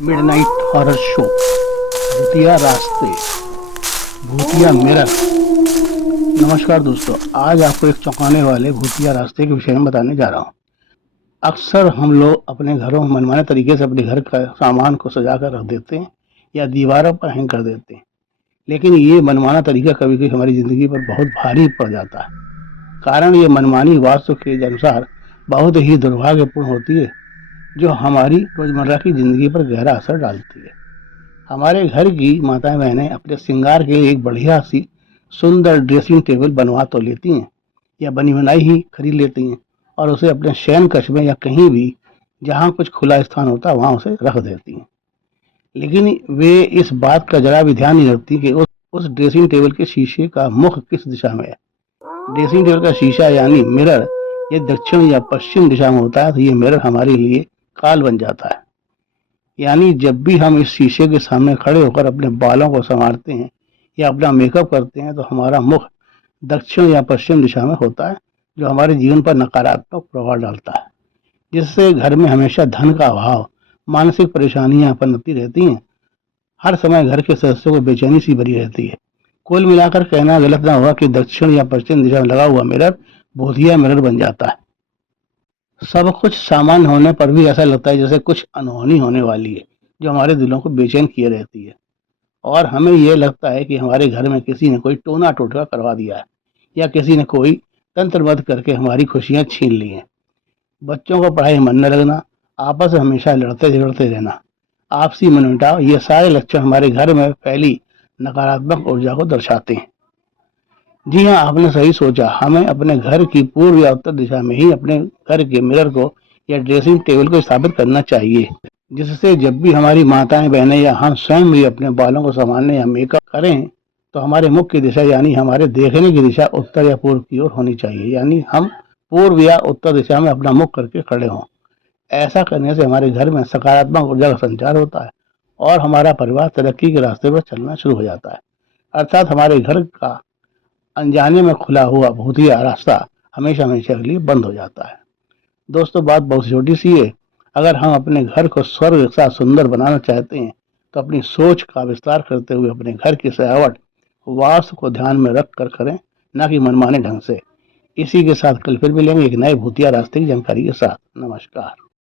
Midnight horror show, भूतिया रास्ते, भूतिया मिरर। नमस्कार दोस्तों, आज आपको एक चौंकाने वाले भूतिया रास्ते के विषय में बताने जा रहा हूँ। अक्सर हम लोग अपने घरों में मनमाने तरीके से अपने घर का सामान को सजा कर रख देते हैं या दीवारों पर हैंग कर देते हैं, लेकिन ये मनमाना तरीका कभी कभी हमारी जिंदगी पर बहुत भारी पड़ जाता है। कारण ये मनमानी वास्तु के अनुसार बहुत ही दुर्भाग्यपूर्ण होती है, जो हमारी रोजमर्रा की जिंदगी पर गहरा असर डालती है। हमारे घर की माताएं बहनें अपने श्रृंगार के लिए एक बढ़िया सी सुंदर ड्रेसिंग टेबल बनवा तो लेती हैं या बनी बनाई ही खरीद लेती हैं और उसे अपने शयन कक्ष में या कहीं भी जहां कुछ खुला स्थान होता है वहां उसे रख देती हैं। लेकिन वे इस बात का जरा भी ध्यान नहीं रखती कि उस ड्रेसिंग टेबल के शीशे का मुख किस दिशा में है। ड्रेसिंग टेबल का शीशा यानी मिरर ये दक्षिण या पश्चिम दिशा में होता है तो ये मिरर हमारे लिए काल बन जाता है। यानी जब भी हम इस शीशे के सामने खड़े होकर अपने बालों को संवारते हैं या अपना मेकअप करते हैं तो हमारा मुख दक्षिण या पश्चिम दिशा में होता है, जो हमारे जीवन पर नकारात्मक प्रभाव डालता है, जिससे घर में हमेशा धन का अभाव, मानसिक परेशानियां पनपती रहती हैं। हर समय घर के सदस्यों को बेचैनी सी भरी रहती है। कुल मिलाकर कहना गलत ना होगा कि दक्षिण या पश्चिम दिशा में लगा हुआ मिरर भूतिया मिरर बन जाता है। सब कुछ सामान्य होने पर भी ऐसा लगता है जैसे कुछ अनहोनी होने वाली है, जो हमारे दिलों को बेचैन किए रहती है। और हमें यह लगता है कि हमारे घर में किसी ने कोई टोना टोटका करवा दिया है या किसी ने कोई तंत्रबद्ध करके हमारी खुशियां छीन ली हैं। बच्चों को पढ़ाई में मन न लगना, आपस में हमेशा लड़ते झगड़ते रहना, आपसी मनमुटाव, ये सारे लक्षण हमारे घर में फैली नकारात्मक ऊर्जा को दर्शाते हैं। जी हाँ, आपने सही सोचा। हमें अपने घर की पूर्व या उत्तर दिशा में ही अपने घर के मिरर को या ड्रेसिंग टेबल को स्थापित करना चाहिए, जिससे जब भी हमारी माताएं बहनें या हम स्वयं भी अपने बालों को संभालने या मेकअप करें तो हमारे मुख की दिशा यानी हमारे देखने की दिशा उत्तर या पूर्व की ओर होनी चाहिए। यानी हम पूर्व या उत्तर दिशा में अपना मुख करके खड़े हों। ऐसा करने से हमारे घर में सकारात्मक ऊर्जा का संचार होता है और हमारा परिवार तरक्की के रास्ते पर चलना शुरू हो जाता है। अर्थात हमारे घर का अनजाने में खुला हुआ भूतिया रास्ता हमेशा हमेशा के लिए बंद हो जाता है। दोस्तों, बात बहुत छोटी सी है। अगर हम अपने घर को स्वर्ग के साथ सुंदर बनाना चाहते हैं तो अपनी सोच का विस्तार करते हुए अपने घर की सजावट वास्तु को ध्यान में रख कर करें, न कि मनमाने ढंग से। इसी के साथ कल फिर मिलेंगे एक नए भूतिया रास्ते की जानकारी के साथ। नमस्कार।